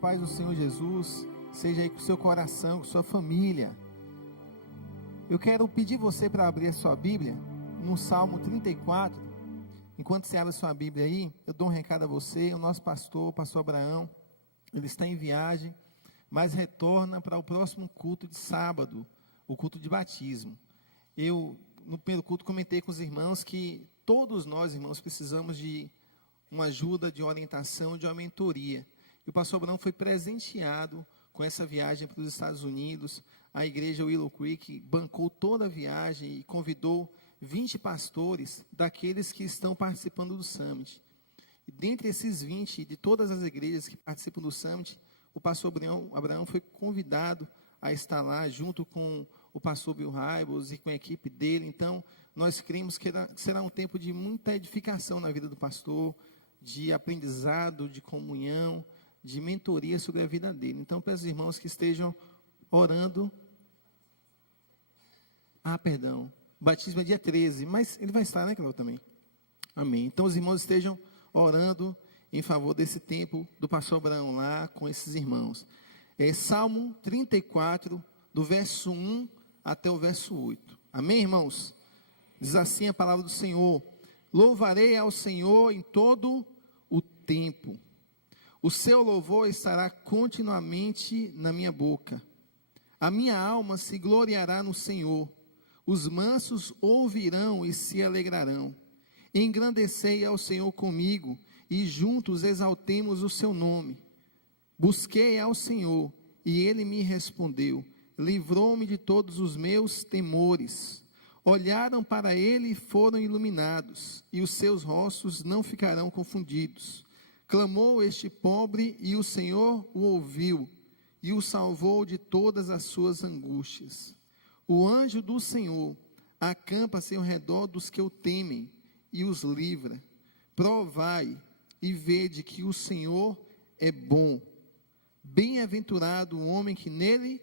paz do Senhor Jesus seja aí com o seu coração, com sua família. Eu quero pedir você para abrir a sua Bíblia no Salmo 34. Enquanto você abre a sua Bíblia aí, eu dou um recado a você. O nosso pastor, o pastor Abraão, ele está em viagem, mas retorna para o próximo culto de sábado, o culto de batismo. Eu, no primeiro culto, comentei com os irmãos que todos nós, irmãos, precisamos de uma ajuda, de orientação, de uma mentoria. E o pastor Abraão foi presenteado com essa viagem para os Estados Unidos. A igreja Willow Creek bancou toda a viagem e convidou 20 pastores daqueles que estão participando do Summit. E dentre esses 20, de todas as igrejas que participam do Summit, o pastor Abraão foi convidado a estar lá junto com o pastor Bill Hybels e com a equipe dele. Então, nós cremos que será um tempo de muita edificação na vida do pastor, de aprendizado, de comunhão, de mentoria sobre a vida dele. Então, peço aos irmãos que estejam orando. Perdão, o batismo é dia 13, mas ele vai estar, né, Cláudio, também? Amém. Então, os irmãos estejam orando em favor desse tempo do pastor Abraão lá com esses irmãos. Salmo 34, do verso 1 até o verso 8. Amém, irmãos? Diz assim a palavra do Senhor: louvarei ao Senhor em todo o tempo. O seu louvor estará continuamente na minha boca. A minha alma se gloriará no Senhor. Os mansos ouvirão e se alegrarão. Engrandecei ao Senhor comigo, e juntos exaltemos o seu nome. Busquei ao Senhor, e ele me respondeu. Livrou-me de todos os meus temores. Olharam para ele e foram iluminados, e os seus rostos não ficarão confundidos. Clamou este pobre, e o Senhor o ouviu, e o salvou de todas as suas angústias. O anjo do Senhor acampa-se ao redor dos que o temem, e os livra. Provai e vede que o Senhor é bom. Bem-aventurado o homem que nele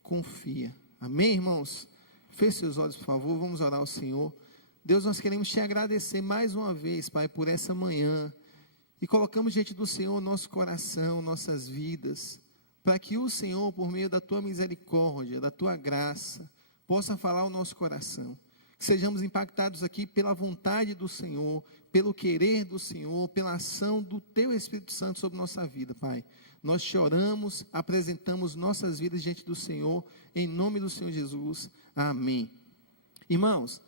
confia. Amém, irmãos? Feche seus olhos, por favor, vamos orar ao Senhor. Deus, nós queremos te agradecer mais uma vez, Pai, por essa manhã, e colocamos diante do Senhor nosso coração, nossas vidas, para que o Senhor, por meio da tua misericórdia, da tua graça, possa falar ao nosso coração, que sejamos impactados aqui pela vontade do Senhor, pelo querer do Senhor, pela ação do teu Espírito Santo sobre nossa vida, Pai. Nós te oramos, apresentamos nossas vidas diante do Senhor, em nome do Senhor Jesus, amém. Irmãos,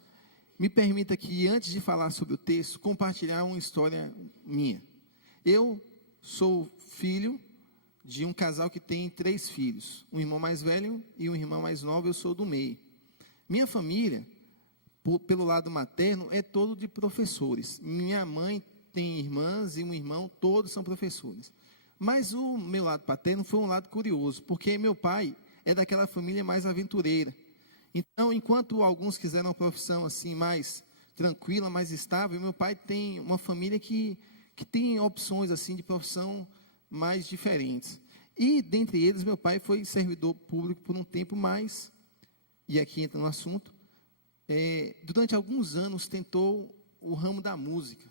me permita que antes de falar sobre o texto, compartilhar uma história minha. Eu sou filho de um casal que tem 3 filhos, um irmão mais velho e um irmão mais novo, eu sou do meio. Minha família, pelo lado materno, é todo de professores. Minha mãe tem irmãs e um irmão, todos são professores. Mas o meu lado paterno foi um lado curioso, porque meu pai é daquela família mais aventureira. Então, enquanto alguns quiseram uma profissão assim mais tranquila, mais estável, meu pai tem uma família que tem opções assim de profissão mais diferentes. E dentre eles, meu pai foi servidor público por um tempo mais, e aqui entra no assunto, durante alguns anos tentou o ramo da música.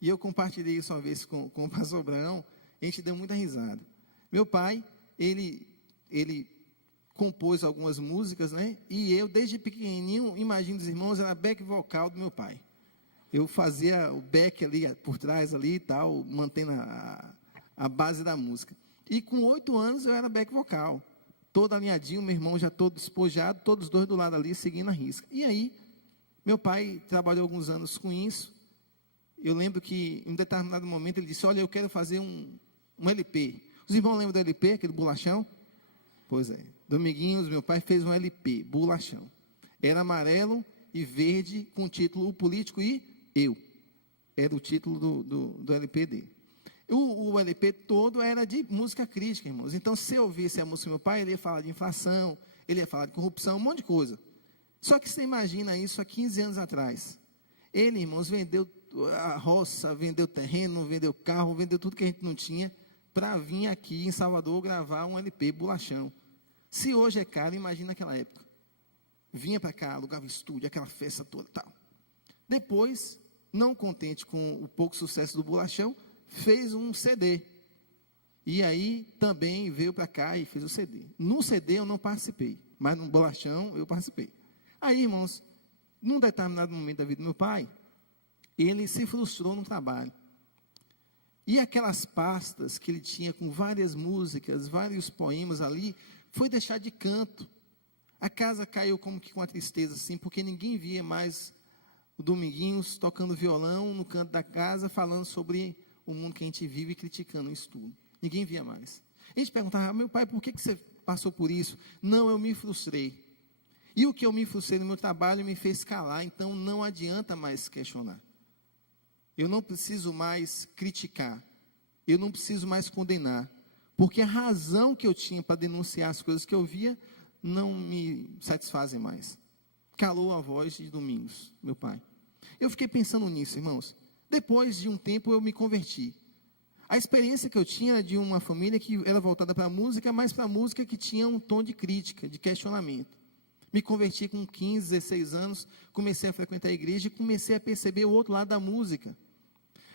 E eu compartilhei isso uma vez com o pastor Abraão, a gente deu muita risada. Meu pai, ele compôs algumas músicas, né? E eu, desde pequenininho, imagino os irmãos, era back vocal do meu pai. Eu fazia o back ali, por trás ali e tal, mantendo a base da música. E com 8 anos eu era back vocal. Todo alinhadinho, meu irmão já todo despojado, todos os dois do lado ali, seguindo a risca. E aí, meu pai trabalhou alguns anos com isso. Eu lembro que, em um determinado momento, ele disse, olha, eu quero fazer um LP. Os irmãos lembram do LP, aquele bolachão? Pois é. Dominguinhos, meu pai fez um LP, bolachão. Era amarelo e verde, com o título O Político e Eu. Era o título do LP dele. O LP todo era de música crítica, irmãos. Então, se eu ouvisse a música do meu pai, ele ia falar de inflação, ele ia falar de corrupção, um monte de coisa. Só que você imagina isso há 15 anos atrás. Ele, irmãos, vendeu a roça, vendeu terreno, vendeu carro, vendeu tudo que a gente não tinha, para vir aqui em Salvador gravar um LP, bolachão. Se hoje é caro, imagina naquela época. Vinha para cá, alugava estúdio, aquela festa toda e tal. Depois, não contente com o pouco sucesso do bolachão, fez um CD. E aí também veio para cá e fez o CD. No CD eu não participei, mas no bolachão eu participei. Aí, irmãos, num determinado momento da vida do meu pai, ele se frustrou no trabalho. E aquelas pastas que ele tinha com várias músicas, vários poemas ali, foi deixar de canto. A casa caiu como que com a tristeza assim, porque ninguém via mais o Dominguinhos tocando violão no canto da casa, falando sobre o mundo que a gente vive e criticando isso tudo. Ninguém via mais. A gente perguntava, meu pai, por que você passou por isso? Não, eu me frustrei. E o que eu me frustrei no meu trabalho me fez calar, então não adianta mais questionar. Eu não preciso mais criticar. Eu não preciso mais condenar. Porque a razão que eu tinha para denunciar as coisas que eu via não me satisfazem mais. Calou a voz de Domingos, meu pai. Eu fiquei pensando nisso, irmãos. Depois de um tempo eu me converti. A experiência que eu tinha era de uma família que era voltada para a música, mas para a música que tinha um tom de crítica, de questionamento. Me converti com 15, 16 anos, comecei a frequentar a igreja e comecei a perceber o outro lado da música.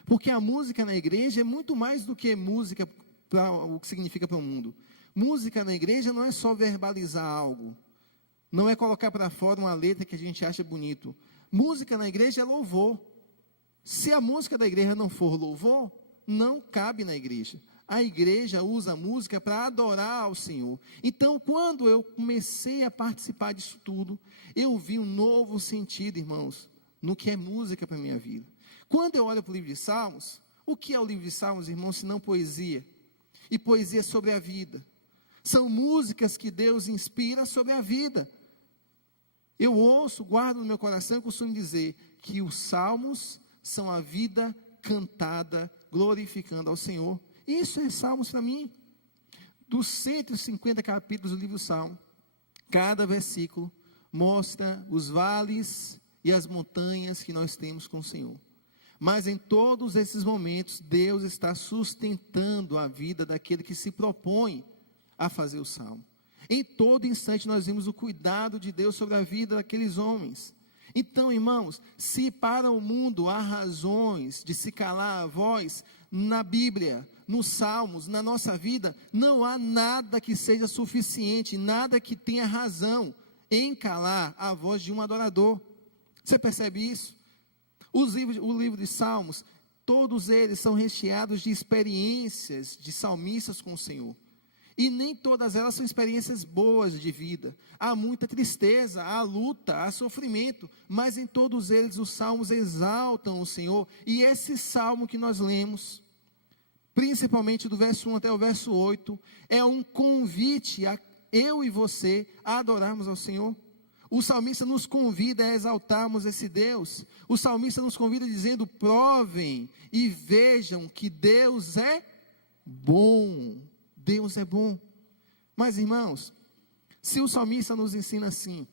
Porque a música na igreja é muito mais do que música para o que significa para o mundo. Música na igreja não é só verbalizar algo. Não é colocar para fora uma letra que a gente acha bonito. Música na igreja é louvor. Se a música da igreja não for louvor, não cabe na igreja. A igreja usa a música para adorar ao Senhor. Então, quando eu comecei a participar disso tudo, eu vi um novo sentido, irmãos, no que é música para a minha vida. Quando eu olho para o livro de Salmos, o que é o livro de Salmos, irmãos, se não poesia? E poesia sobre a vida. São músicas que Deus inspira sobre a vida. Eu ouço, guardo no meu coração, eu costumo dizer que os salmos são a vida cantada, glorificando ao Senhor. Isso é salmos para mim. Dos 150 capítulos do livro Salmo, cada versículo mostra os vales e as montanhas que nós temos com o Senhor. Mas em todos esses momentos, Deus está sustentando a vida daquele que se propõe a fazer o salmo. Em todo instante nós vemos o cuidado de Deus sobre a vida daqueles homens. Então, irmãos, se para o mundo há razões de se calar a voz, na Bíblia, nos Salmos, na nossa vida, não há nada que seja suficiente, nada que tenha razão em calar a voz de um adorador. Você percebe isso? O livro de Salmos, todos eles são recheados de experiências de salmistas com o Senhor. E nem todas elas são experiências boas de vida. Há muita tristeza, há luta, há sofrimento, mas em todos eles os salmos exaltam o Senhor. E esse salmo que nós lemos, principalmente do verso 1 até o verso 8, é um convite a eu e você a adorarmos ao Senhor. O salmista nos convida a exaltarmos esse Deus. O salmista nos convida dizendo: provem e vejam que Deus é bom. Deus é bom. Mas, irmãos, se o salmista nos ensina assim,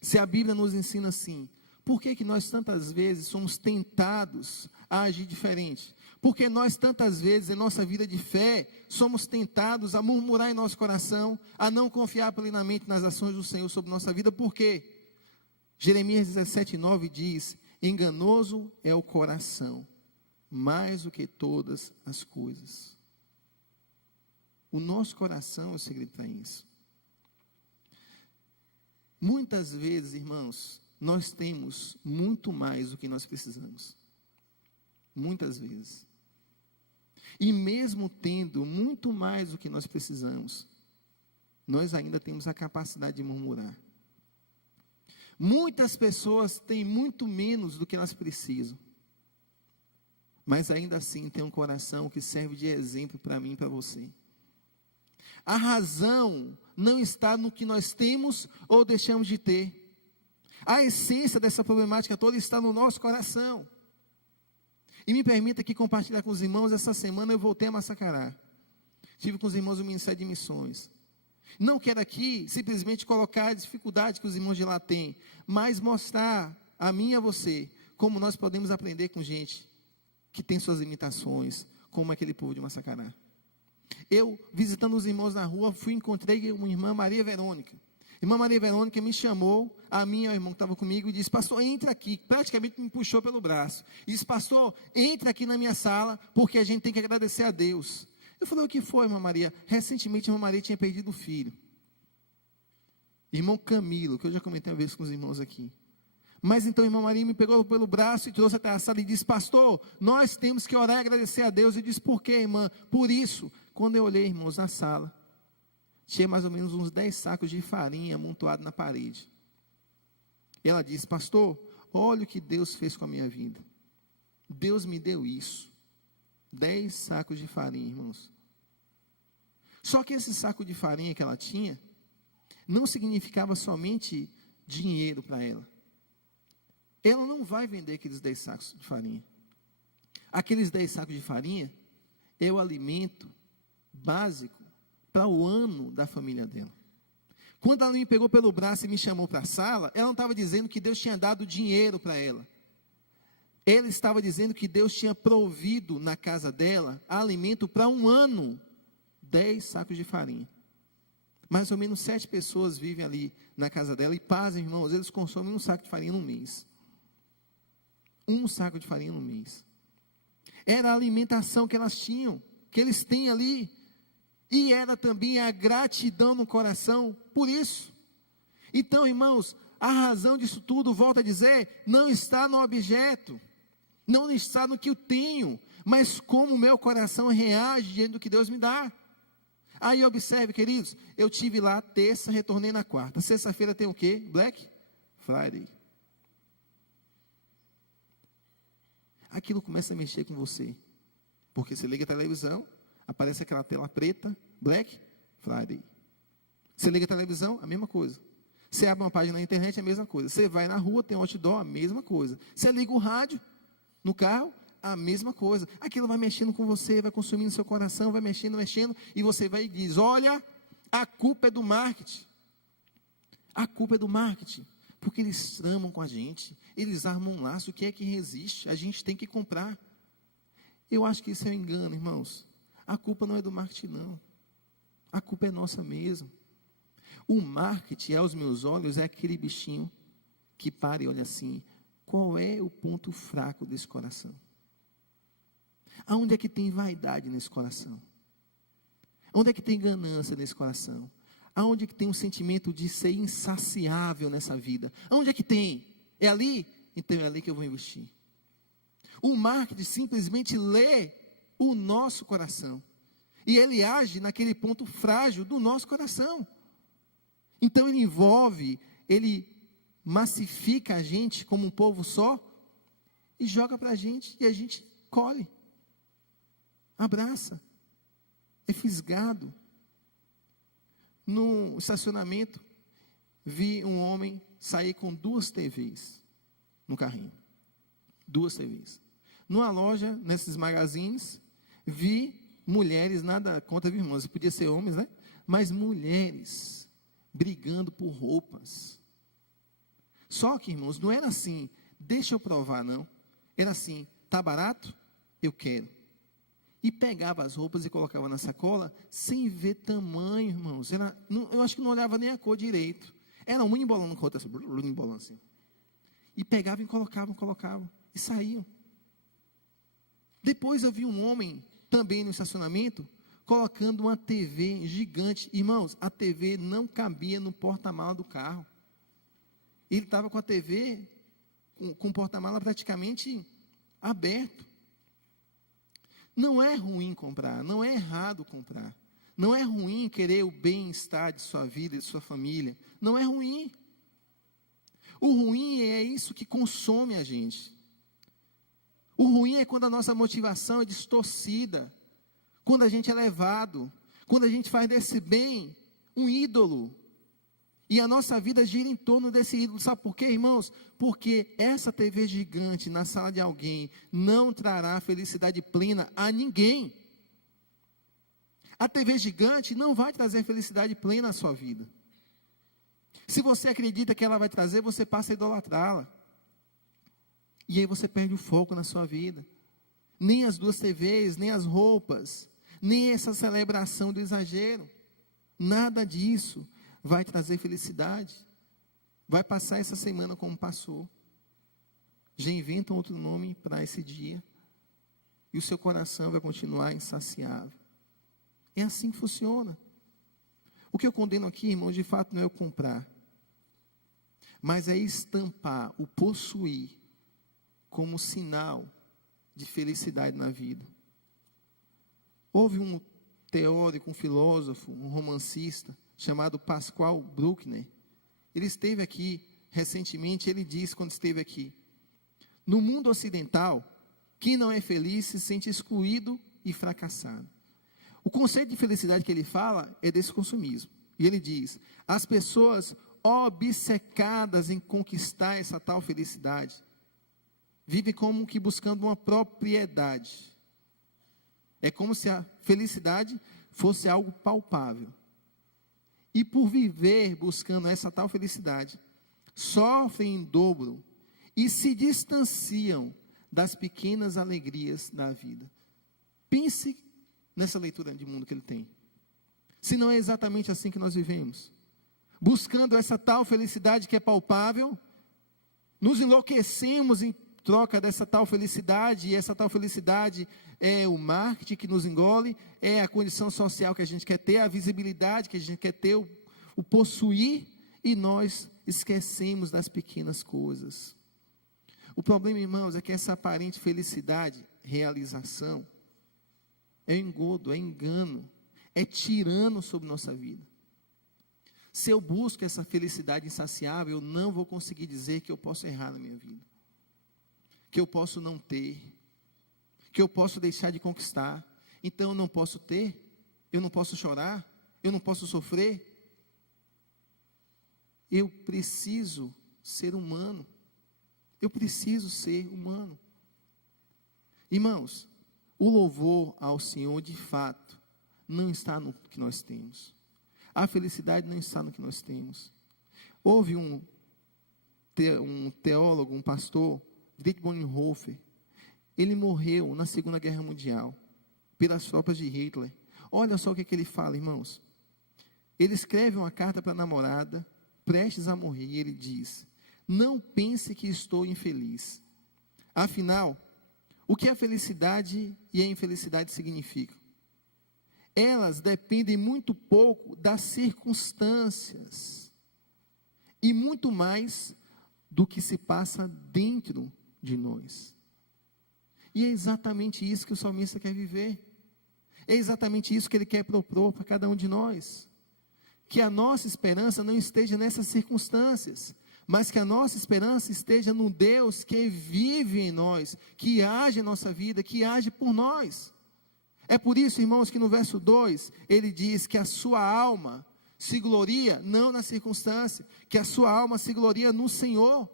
se a Bíblia nos ensina assim, por que nós tantas vezes somos tentados a agir diferente? Porque nós tantas vezes em nossa vida de fé somos tentados a murmurar em nosso coração, a não confiar plenamente nas ações do Senhor sobre nossa vida. Por quê? Jeremias 17:9 diz: enganoso é o coração, mais do que todas as coisas. O nosso coração é o segredo para isso. Muitas vezes, irmãos, nós temos muito mais do que nós precisamos. Muitas vezes. E mesmo tendo muito mais do que nós precisamos, nós ainda temos a capacidade de murmurar. Muitas pessoas têm muito menos do que elas precisam, mas ainda assim tem um coração que serve de exemplo para mim e para você. A razão não está no que nós temos ou deixamos de ter. A essência dessa problemática toda está no nosso coração. E me permita aqui compartilhar com os irmãos, essa semana eu voltei a Massacará. Estive com os irmãos do Ministério de Missões. Não quero aqui simplesmente colocar a dificuldade que os irmãos de lá têm, mas mostrar a mim e a você como nós podemos aprender com gente que tem suas limitações, como aquele povo de Massacará. Eu, visitando os irmãos na rua, encontrei uma irmã, Maria Verônica. Irmã Maria Verônica me chamou, a mim e ao irmão que estava comigo, e disse: pastor, entra aqui. Praticamente me puxou pelo braço. E disse: pastor, entra aqui na minha sala, porque a gente tem que agradecer a Deus. Eu falei, o que foi, irmã Maria? Recentemente, a irmã Maria tinha perdido o filho. Irmão Camilo, que eu já comentei uma vez com os irmãos aqui. Mas então a irmã Maria me pegou pelo braço e trouxe até a sala e disse, pastor, nós temos que orar e agradecer a Deus. Eu disse, por quê, irmã? Por isso, quando eu olhei, irmãos, na sala, tinha mais ou menos uns 10 sacos de farinha amontoados na parede. E ela disse, pastor, olha o que Deus fez com a minha vida. Deus me deu isso. 10 sacos de farinha, irmãos. Só que esse saco de farinha que ela tinha, não significava somente dinheiro para ela. Ela não vai vender aqueles 10 sacos de farinha. Aqueles 10 sacos de farinha é o alimento básico para o ano da família dela. Quando ela me pegou pelo braço e me chamou para a sala, ela não estava dizendo que Deus tinha dado dinheiro para ela. Ela estava dizendo que Deus tinha provido na casa dela alimento para um ano. 10 sacos de farinha. Mais ou menos 7 pessoas vivem ali na casa dela. E pasmem, irmãos, eles consomem um saco de farinha no mês. Um saco de farinha no mês. Era a alimentação que elas tinham, que eles têm ali. E era também a gratidão no coração por isso. Então, irmãos, a razão disso tudo, volto a dizer, não está no objeto, não está no que eu tenho, mas como o meu coração reage diante do que Deus me dá. Aí observe, queridos, eu tive lá terça, retornei na quarta. Sexta-feira tem o quê? Black Friday. Aquilo começa a mexer com você. Porque você liga a televisão, aparece aquela tela preta, Black Friday. Você liga a televisão, a mesma coisa. Você abre uma página na internet, a mesma coisa. Você vai na rua, tem um outdoor, a mesma coisa. Você liga o rádio no carro, a mesma coisa. Aquilo vai mexendo com você, vai consumindo seu coração, vai mexendo, e você vai e diz, olha, a culpa é do marketing. A culpa é do marketing. Porque eles tramam com a gente, eles armam um laço, o que é que resiste? A gente tem que comprar. Eu acho que isso é um engano, irmãos. A culpa não é do marketing, não. A culpa é nossa mesmo. O marketing, aos meus olhos, é aquele bichinho que para e olha assim, qual é o ponto fraco desse coração? Aonde é que tem vaidade nesse coração? Onde é que tem ganância nesse coração? Aonde é que tem um sentimento de ser insaciável nessa vida? Aonde é que tem? É ali? Então é ali que eu vou investir. O marketing simplesmente lê o nosso coração. E ele age naquele ponto frágil do nosso coração. Então ele envolve, ele massifica a gente como um povo só e joga para a gente e a gente colhe. Abraça. É fisgado. No estacionamento, vi um homem sair com 2 TVs no carrinho. 2 TVs. Numa loja, nesses magazines, vi mulheres, nada contra, irmãos, podia ser homens, né? Mas mulheres brigando por roupas. Só que, irmãos, não era assim, deixa eu provar, não. Era assim, tá barato? Eu quero. E pegava as roupas e colocava na sacola, sem ver tamanho, irmãos. Eu acho que não olhava nem a cor direito. Era um embolando com outra, assim. E pegavam e colocavam. E saíam. Depois eu vi um homem, também no estacionamento, colocando uma TV gigante. Irmãos, a TV não cabia no porta-mala do carro. Ele estava com a TV, com o porta-mala praticamente aberto. Não é ruim comprar, não é errado comprar. Não é ruim querer o bem-estar de sua vida, de sua família. Não é ruim. O ruim é isso que consome a gente. O ruim é quando a nossa motivação é distorcida. Quando a gente é levado. Quando a gente faz desse bem um ídolo. E a nossa vida gira em torno desse ídolo. Sabe por quê, irmãos? Porque essa TV gigante na sala de alguém não trará felicidade plena a ninguém. A TV gigante não vai trazer felicidade plena à sua vida. Se você acredita que ela vai trazer, você passa a idolatrá-la. E aí você perde o foco na sua vida. Nem as 2 TVs, nem as roupas, nem essa celebração do exagero. Nada disso vai trazer felicidade. Vai passar essa semana como passou. Já inventam outro nome para esse dia. E o seu coração vai continuar insaciável. É assim que funciona. O que eu condeno aqui, irmãos, de fato não é o comprar, mas é estampar o possuir como sinal de felicidade na vida. Houve um teórico, um filósofo, um romancista, chamado Pascal Bruckner. Ele esteve aqui recentemente, ele disse quando esteve aqui: no mundo ocidental, quem não é feliz se sente excluído e fracassado. O conceito de felicidade que ele fala é desse consumismo. E ele diz: as pessoas obcecadas em conquistar essa tal felicidade vivem como que buscando uma propriedade. É como se a felicidade fosse algo palpável. E por viver buscando essa tal felicidade, sofrem em dobro e se distanciam das pequenas alegrias da vida. Pense nessa leitura de mundo que ele tem. Se não é exatamente assim que nós vivemos, buscando essa tal felicidade que é palpável, nos enlouquecemos em troca dessa tal felicidade, e essa tal felicidade é o marketing que nos engole, é a condição social que a gente quer ter, a visibilidade que a gente quer ter, o possuir, e nós esquecemos das pequenas coisas. O problema, irmãos, é que essa aparente felicidade, realização, é engodo, é engano, é tirano sobre nossa vida. Se eu busco essa felicidade insaciável, eu não vou conseguir dizer que eu posso errar na minha vida, que eu posso não ter, que eu posso deixar de conquistar. Então eu não posso ter, eu não posso chorar, eu não posso sofrer. Eu preciso ser humano. Eu preciso ser humano. Irmãos, o louvor ao Senhor, de fato, não está no que nós temos. A felicidade não está no que nós temos. Houve um teólogo, um pastor, Dietrich Bonhoeffer. Ele morreu na Segunda Guerra Mundial, pelas tropas de Hitler. Olha só o que ele fala, irmãos. Ele escreve uma carta para a namorada, prestes a morrer, e ele diz: não pense que estou infeliz. Afinal, o que a felicidade e a infelicidade significam? Elas dependem muito pouco das circunstâncias e muito mais do que se passa dentro de nós. E é exatamente isso que o salmista quer viver. É exatamente isso que ele quer propor para cada um de nós. Que a nossa esperança não esteja nessas circunstâncias, mas que a nossa esperança esteja no Deus que vive em nós, que age em nossa vida, que age por nós. É por isso, irmãos, que no verso 2, ele diz que a sua alma se gloria não na circunstância, que a sua alma se gloria no Senhor.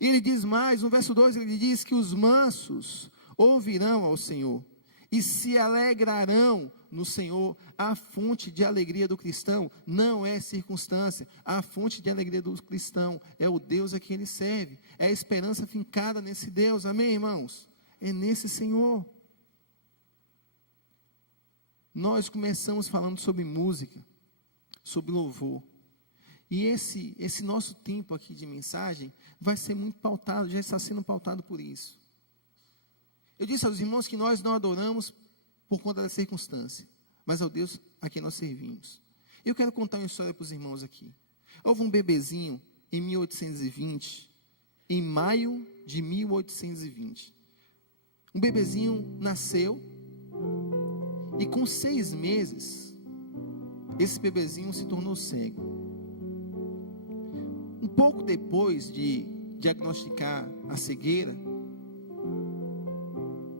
E ele diz mais, no verso 2, ele diz que os mansos ouvirão ao Senhor e se alegrarão no Senhor. A fonte de alegria do cristão não é circunstância, a fonte de alegria do cristão é o Deus a quem ele serve, é a esperança fincada nesse Deus, amém, irmãos? É nesse Senhor. Nós começamos falando sobre música, sobre louvor, e esse nosso tempo aqui de mensagem vai ser muito pautado, já está sendo pautado por isso. Eu disse aos irmãos que nós não adoramos por conta da circunstância, mas ao Deus a quem nós servimos. Eu quero contar uma história para os irmãos aqui. Houve um bebezinho em 1820, em maio de 1820. Um bebezinho nasceu e com 6 meses, esse bebezinho se tornou cego. Um pouco depois de diagnosticar a cegueira,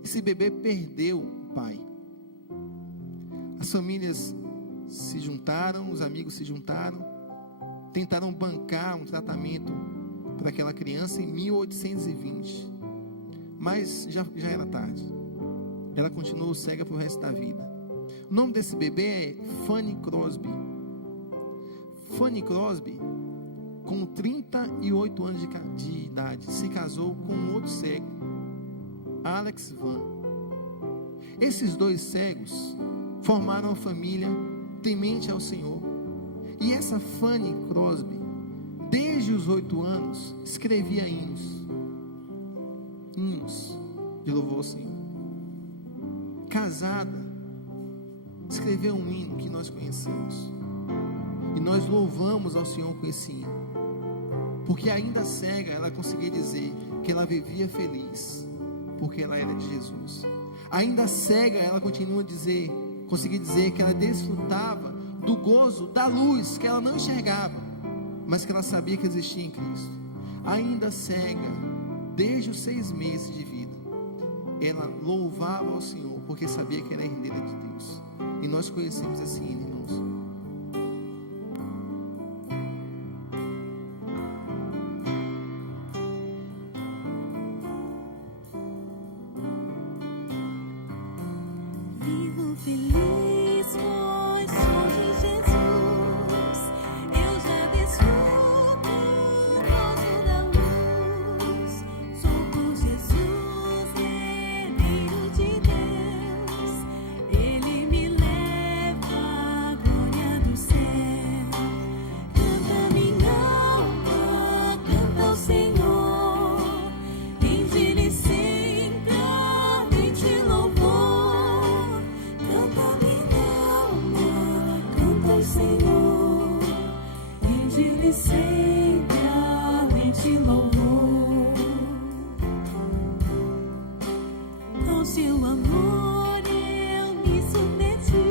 esse bebê perdeu o pai. As famílias se juntaram, os amigos se juntaram, tentaram bancar um tratamento para aquela criança em 1820, mas já era tarde. Ela continuou cega para o resto da vida. O nome desse bebê é Fanny Crosby. Fanny Crosby, com 38 anos de idade, se casou com um outro cego, Alex Van. Esses 2 cegos formaram uma família temente ao Senhor. E essa Fanny Crosby, desde os 8 anos, escrevia hinos de louvor ao Senhor. Casada escreveu um hino que nós conhecemos. E nós louvamos ao Senhor com esse hino. Porque ainda cega, ela conseguia dizer que ela vivia feliz, porque ela era de Jesus. Ainda cega, ela conseguia dizer que ela desfrutava do gozo, da luz que ela não enxergava, mas que ela sabia que existia em Cristo. Ainda cega, desde os 6 meses de vida, ela louvava ao Senhor, porque sabia que era herdeira de Deus. E nós conhecemos esse hino, irmãos. Vivo feliz, pois sou de Jesus. Eu já desfruto o gozo da luz. Sou com Jesus, herdeiro de Deus. Ele me leva à glória do céu. Canta minha alma, canta ao Senhor. Rende-lhe sempre ardente louvor. Canta minha alma, canta ao Senhor. Rende-lhe sempre ardente louvor. Ao seu amor eu me submeti,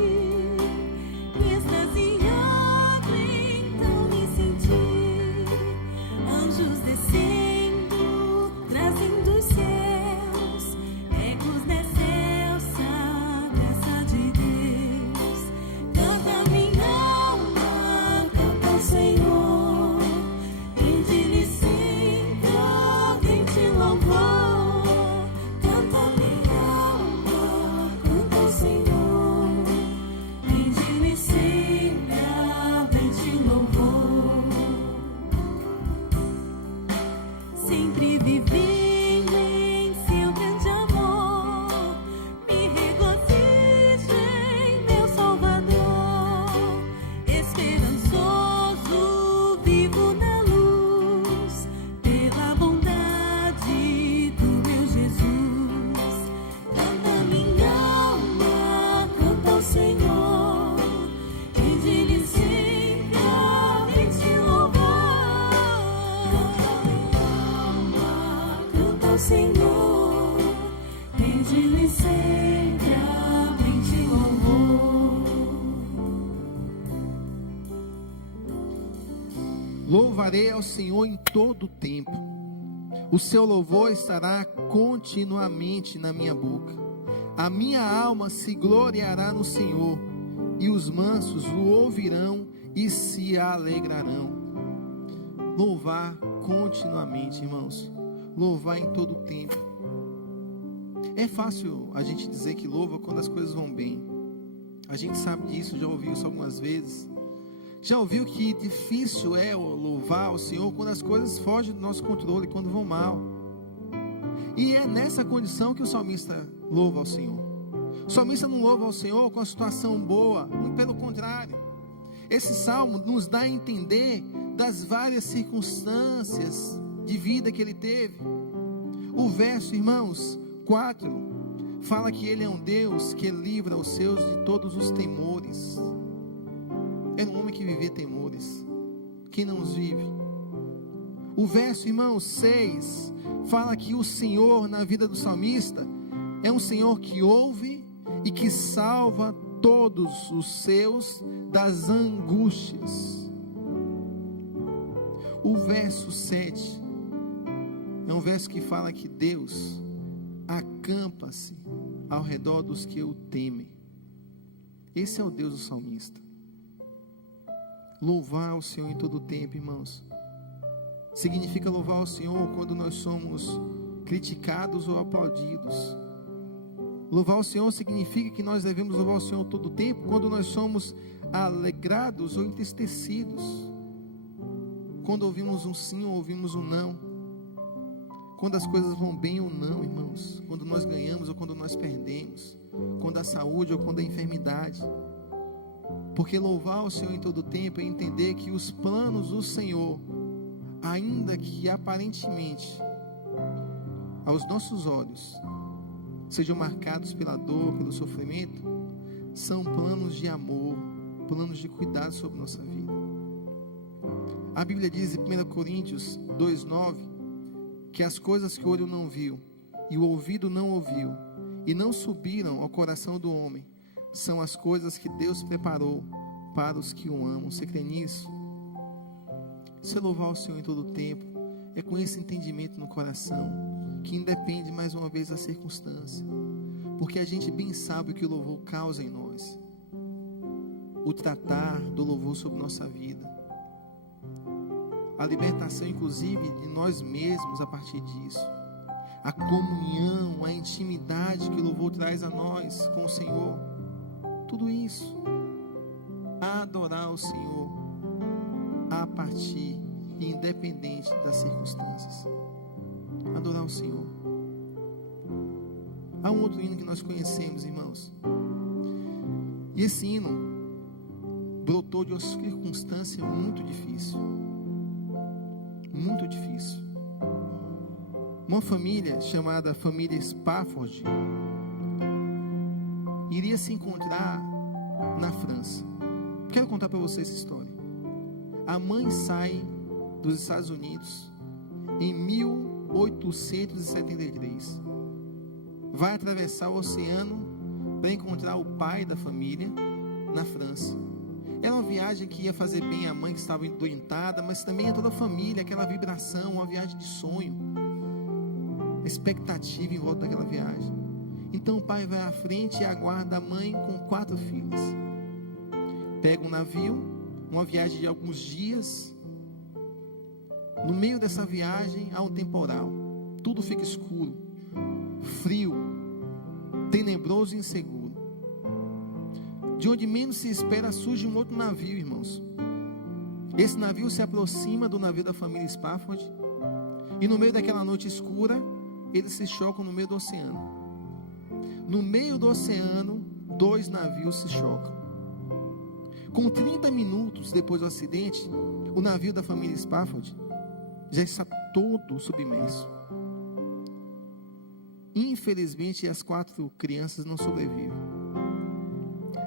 e extasiado então me senti. Anjos descendo, trazendo os céus, ecos dessa excelsa graça de Deus. Canta minha alma, canta ao Senhor. Rende-lhe sempre ardente louvor. Canta minha alma, canta ao Senhor. Rende-lhe sempre ardente louvor. Sempre vivendo em seu grande amor, me regozijo em meu Salvador. Esperançoso, vivo na luz, pela bondade do meu Jesus. Canta minha alma, canta ao Senhor. Rende-lhe sempre ardente louvor. Canta ao Senhor, rende-lhe sempre ardente louvor. Louvarei ao Senhor em todo o tempo. O seu louvor estará continuamente na minha boca. A minha alma se gloriará no Senhor, e os mansos o ouvirão e se alegrarão. Louvar continuamente, irmãos. Louvar em todo o tempo. É fácil a gente dizer que louva quando as coisas vão bem. A gente sabe disso, já ouviu isso algumas vezes. Já ouviu que difícil é louvar ao Senhor quando as coisas fogem do nosso controle, quando vão mal. E é nessa condição que o salmista louva ao Senhor. O salmista não louva ao Senhor com a situação boa, muito pelo contrário. Esse salmo nos dá a entender das várias circunstâncias de vida que ele teve. O verso, irmãos, 4, fala que ele é um Deus que livra os seus de todos os temores. Era um homem que vivia temores. Quem não os vive? O verso, irmãos, 6, fala que o Senhor na vida do salmista é um Senhor que ouve e que salva todos os seus das angústias. O verso 7 é um verso que fala que Deus acampa-se ao redor dos que o temem. Esse é o Deus do salmista. Louvar o Senhor em todo o tempo, irmãos, significa louvar o Senhor quando nós somos criticados ou aplaudidos. Louvar o Senhor significa que nós devemos louvar o Senhor todo o tempo quando nós somos alegrados ou entristecidos, quando ouvimos um sim ou ouvimos um não, quando as coisas vão bem ou não, irmãos, quando nós ganhamos ou quando nós perdemos, quando a saúde ou quando a enfermidade. Porque louvar o Senhor em todo o tempo é entender que os planos do Senhor, ainda que aparentemente aos nossos olhos sejam marcados pela dor, pelo sofrimento, são planos de amor, planos de cuidado sobre nossa vida. A Bíblia diz em 1 Coríntios 2,9 que as coisas que o olho não viu e o ouvido não ouviu e não subiram ao coração do homem são as coisas que Deus preparou para os que o amam. Você crê nisso? Você louvar o Senhor em todo o tempo é com esse entendimento no coração, que independe mais uma vez da circunstância, porque a gente bem sabe o que o louvor causa em nós, o tratar do louvor sobre nossa vida, a libertação inclusive de nós mesmos a partir disso, a comunhão, a intimidade que o louvor traz a nós com o Senhor, tudo isso, adorar o Senhor a partir e independente das circunstâncias, adorar o Senhor. Há um outro hino que nós conhecemos, irmãos, e esse hino brotou de uma circunstância muito difícil, uma família chamada família Spafford iria se encontrar na França. Quero contar para vocês essa história. A mãe sai dos Estados Unidos em 1873, vai atravessar o oceano para encontrar o pai da família na França. Era uma viagem que ia fazer bem a mãe que estava endoentada, mas também a toda a família, aquela vibração, uma viagem de sonho, expectativa em volta daquela viagem. Então o pai vai à frente e aguarda a mãe com 4 filhas. Pega um navio, uma viagem de alguns dias. No meio dessa viagem há um temporal, tudo fica escuro, frio, tenebroso e inseguro. De onde menos se espera surge um outro navio, irmãos. Esse navio se aproxima do navio da família Spafford, e no meio daquela noite escura eles se chocam no meio do oceano. No meio do oceano 2 navios se chocam. Com 30 minutos depois do acidente, o navio da família Spafford já está todo submerso. Infelizmente as 4 crianças não sobrevivem.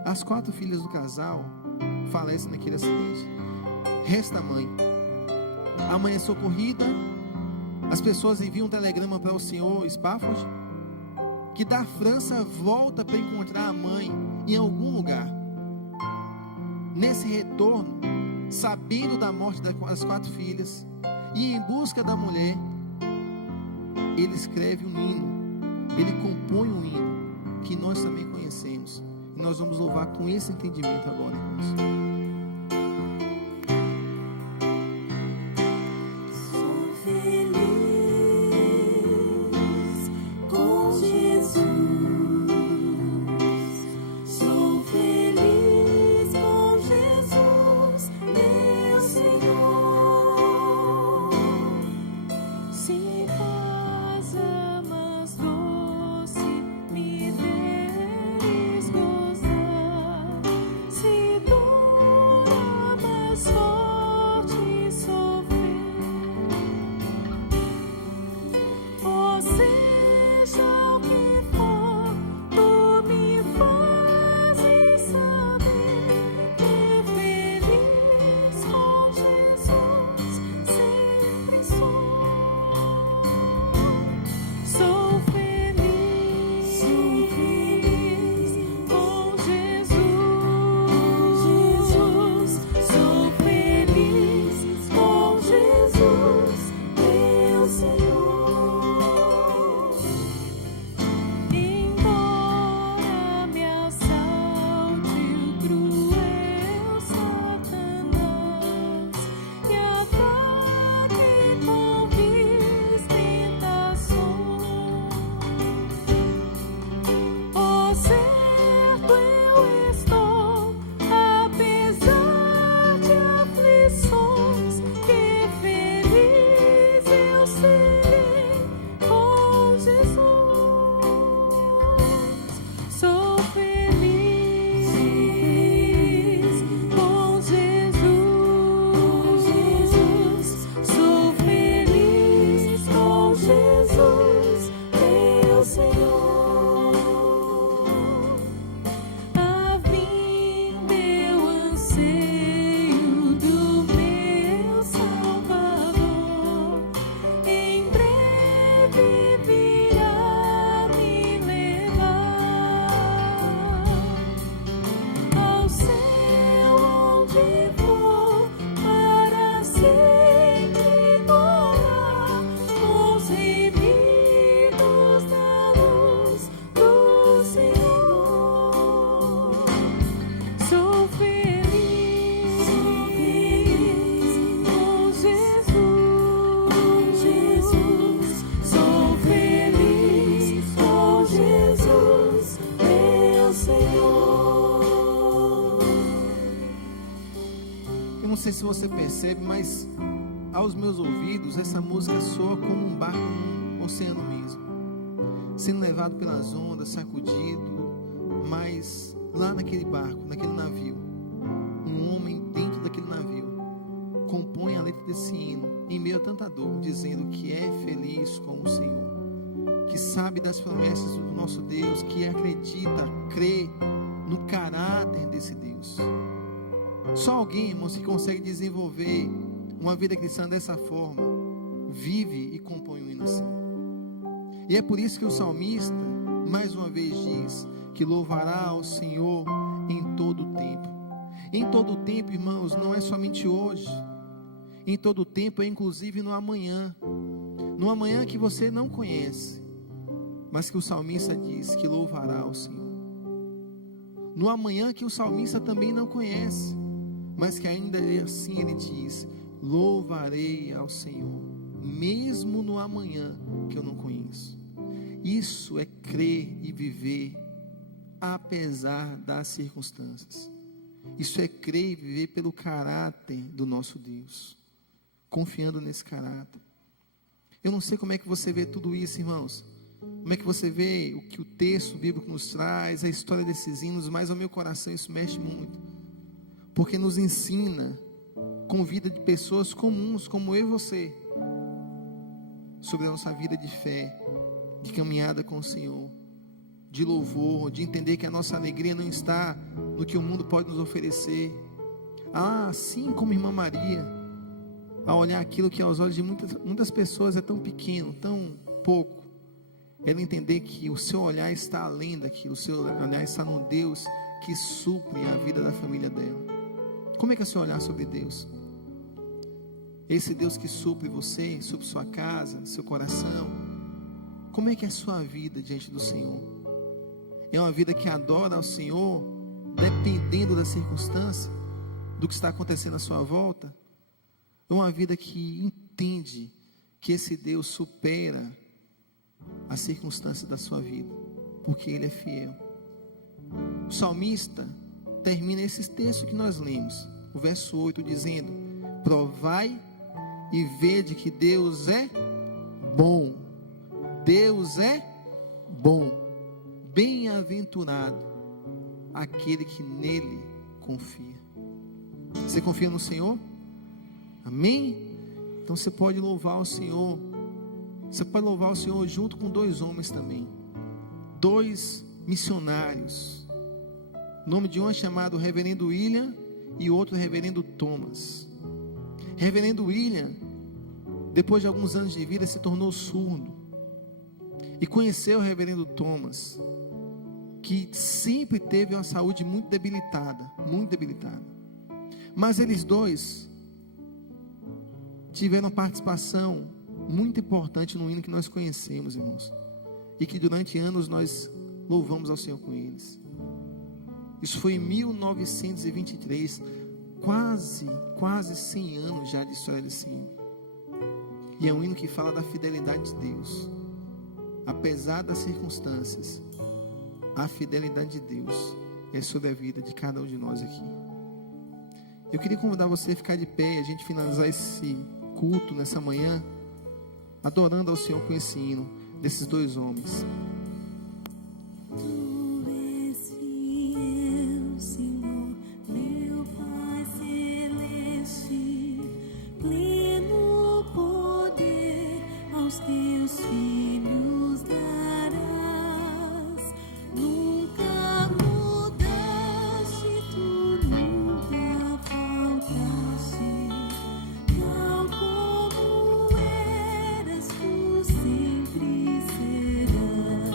As 4 filhas do casal falecem naquele acidente. Resta a mãe. A mãe é socorrida. As pessoas enviam um telegrama para o senhor Spafford, que da França volta para encontrar a mãe em algum lugar. Nesse retorno, sabendo da morte das 4 filhas e em busca da mulher, ele escreve um hino, ele compõe um hino que nós também conhecemos, e nós vamos louvar com esse entendimento agora, irmãos. Sou feliz com Jesus. Sou feliz com Jesus, meu Senhor. Se em casa mais doce me veres gozar, se dou sei se você percebe, mas aos meus ouvidos essa música soa como um barco no oceano mesmo, sendo levado pelas ondas, sacudido, mas lá naquele barco, naquele navio, um homem dentro daquele navio compõe a letra desse hino em meio a tanta dor, dizendo que é feliz com o Senhor, que sabe das promessas do nosso Deus, que acredita, crê no caráter desse Deus. Só alguém, irmãos, que consegue desenvolver uma vida cristã dessa forma, vive e compõe um hino assim. E é por isso que o salmista, mais uma vez, diz que louvará ao Senhor em todo o tempo. Em todo o tempo, irmãos, não é somente hoje. Em todo o tempo é inclusive no amanhã. No amanhã que você não conhece, mas que o salmista diz que louvará ao Senhor. No amanhã que o salmista também não conhece, mas que ainda assim ele diz: louvarei ao Senhor, mesmo no amanhã que eu não conheço. Isso é crer e viver apesar das circunstâncias. Isso é crer e viver pelo caráter do nosso Deus, confiando nesse caráter. Eu não sei como é que você vê tudo isso, irmãos. Como é que você vê o que o texto bíblico nos traz, a história desses hinos, mas ao meu coração isso mexe muito, porque nos ensina, com vida de pessoas comuns, como eu e você, sobre a nossa vida de fé, de caminhada com o Senhor, de louvor, de entender que a nossa alegria não está no que o mundo pode nos oferecer. Assim como a irmã Maria, a olhar aquilo que aos olhos de muitas pessoas é tão pequeno, tão pouco, ela entender que o seu olhar está além daquilo, o seu olhar está no Deus que supre a vida da família dela. Como é que é o seu olhar sobre Deus? Esse Deus que supre você, supre sua casa, seu coração. Como é que é a sua vida diante do Senhor? É uma vida que adora ao Senhor, dependendo da circunstância, do que está acontecendo à sua volta? É uma vida que entende que esse Deus supera as circunstâncias da sua vida, porque Ele é fiel. O salmista termina esses textos que nós lemos, o verso 8, dizendo: provai e vede que Deus é bom. Deus é bom. Bem-aventurado aquele que nele confia. Você confia no Senhor? Amém? Então você pode louvar o Senhor. Você pode louvar o Senhor junto com dois homens também, dois missionários. O nome de um é chamado Reverendo William e o outro Reverendo Thomas. Reverendo William, depois de alguns anos de vida, se tornou surdo e conheceu o Reverendo Thomas, que sempre teve uma saúde muito debilitada, mas eles dois tiveram uma participação muito importante no hino que nós conhecemos, irmãos, e que durante anos nós louvamos ao Senhor com eles. Isso foi em 1923, quase 100 anos já de história desse hino. E é um hino que fala da fidelidade de Deus, apesar das circunstâncias. A fidelidade de Deus é sobre a vida de cada um de nós aqui. Eu queria convidar você a ficar de pé e a gente finalizar esse culto nessa manhã, adorando ao Senhor com esse hino desses dois homens. Tu és fiel, Senhor, meu Pai celeste, pleno poder aos teus filhos darás. Nunca mudaste, tu nunca faltaste, tal como eras, tu sempre serás.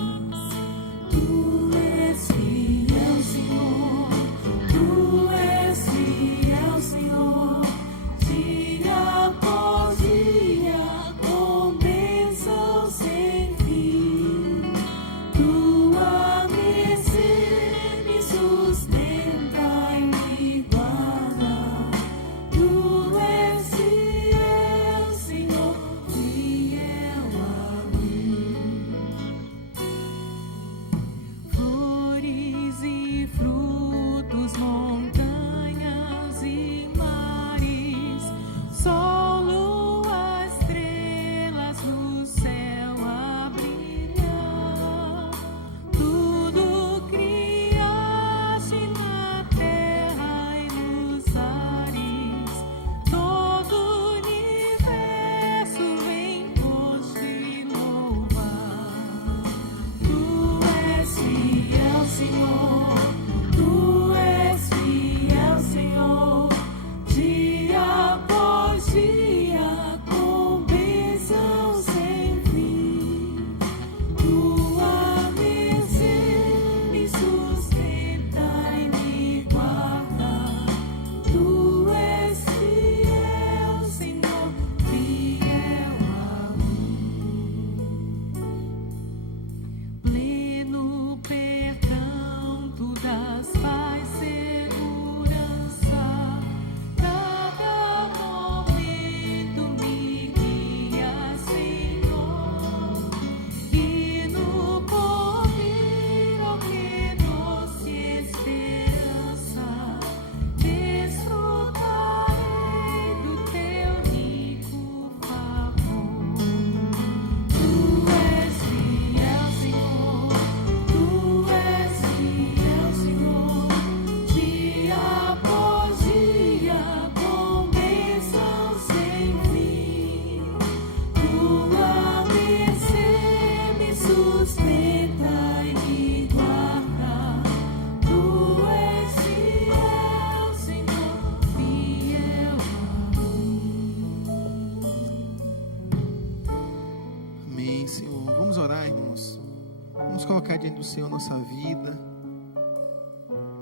colocar diante do Senhor nossa vida,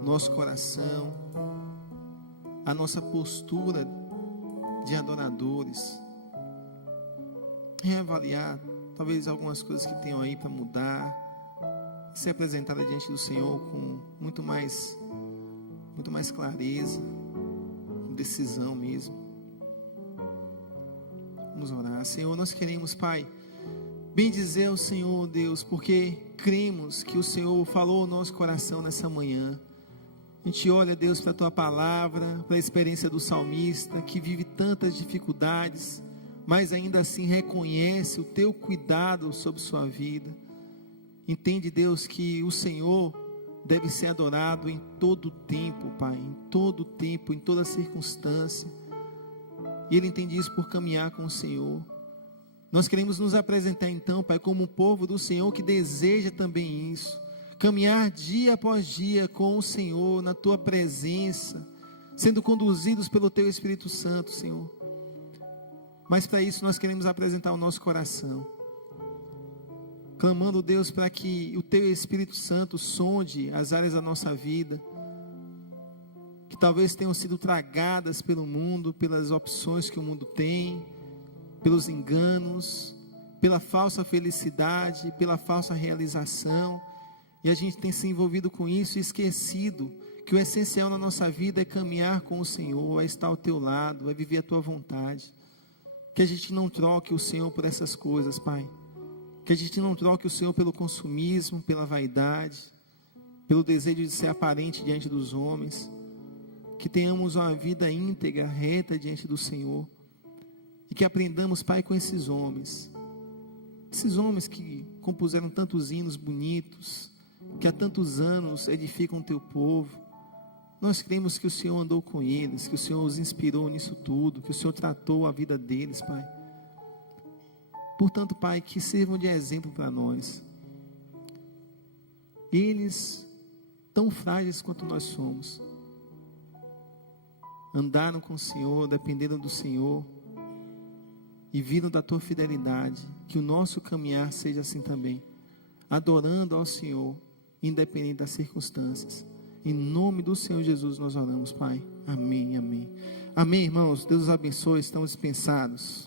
nosso coração, a nossa postura de adoradores, reavaliar talvez algumas coisas que tenham aí para mudar, ser apresentada diante do Senhor com muito mais clareza, com decisão mesmo. Vamos orar. Senhor, nós queremos, Pai, bendizer o Senhor, Deus, porque cremos que o Senhor falou ao nosso coração nessa manhã. A gente olha, Deus, para a Tua palavra, para a experiência do salmista, que vive tantas dificuldades, mas ainda assim reconhece o Teu cuidado sobre sua vida. Entende, Deus, que o Senhor deve ser adorado em todo tempo, Pai, em todo tempo, em toda circunstância. E ele entende isso por caminhar com o Senhor. Nós queremos nos apresentar então, Pai, como um povo do Senhor que deseja também isso. Caminhar dia após dia com o Senhor, na Tua presença, sendo conduzidos pelo Teu Espírito Santo, Senhor. Mas para isso nós queremos apresentar o nosso coração, clamando, Deus, para que o Teu Espírito Santo sonde as áreas da nossa vida, que talvez tenham sido tragadas pelo mundo, pelas opções que o mundo tem, pelos enganos, pela falsa felicidade, pela falsa realização, e a gente tem se envolvido com isso e esquecido que o essencial na nossa vida é caminhar com o Senhor, é estar ao Teu lado, é viver a Tua vontade. Que a gente não troque o Senhor por essas coisas, Pai. Que a gente não troque o Senhor pelo consumismo, pela vaidade, pelo desejo de ser aparente diante dos homens. Que tenhamos uma vida íntegra, reta diante do Senhor. E que aprendamos, Pai, com esses homens que compuseram tantos hinos bonitos, que há tantos anos edificam o Teu povo. Nós cremos que o Senhor andou com eles, que o Senhor os inspirou nisso tudo, que o Senhor tratou a vida deles, Pai. Portanto, Pai, que sirvam de exemplo para nós. Eles, tão frágeis quanto nós somos, andaram com o Senhor, dependeram do Senhor e viram da Tua fidelidade. Que o nosso caminhar seja assim também, adorando ao Senhor, independente das circunstâncias. Em nome do Senhor Jesus nós oramos, Pai. Amém, amém. Amém, irmãos. Deus os abençoe. Estamos dispensados.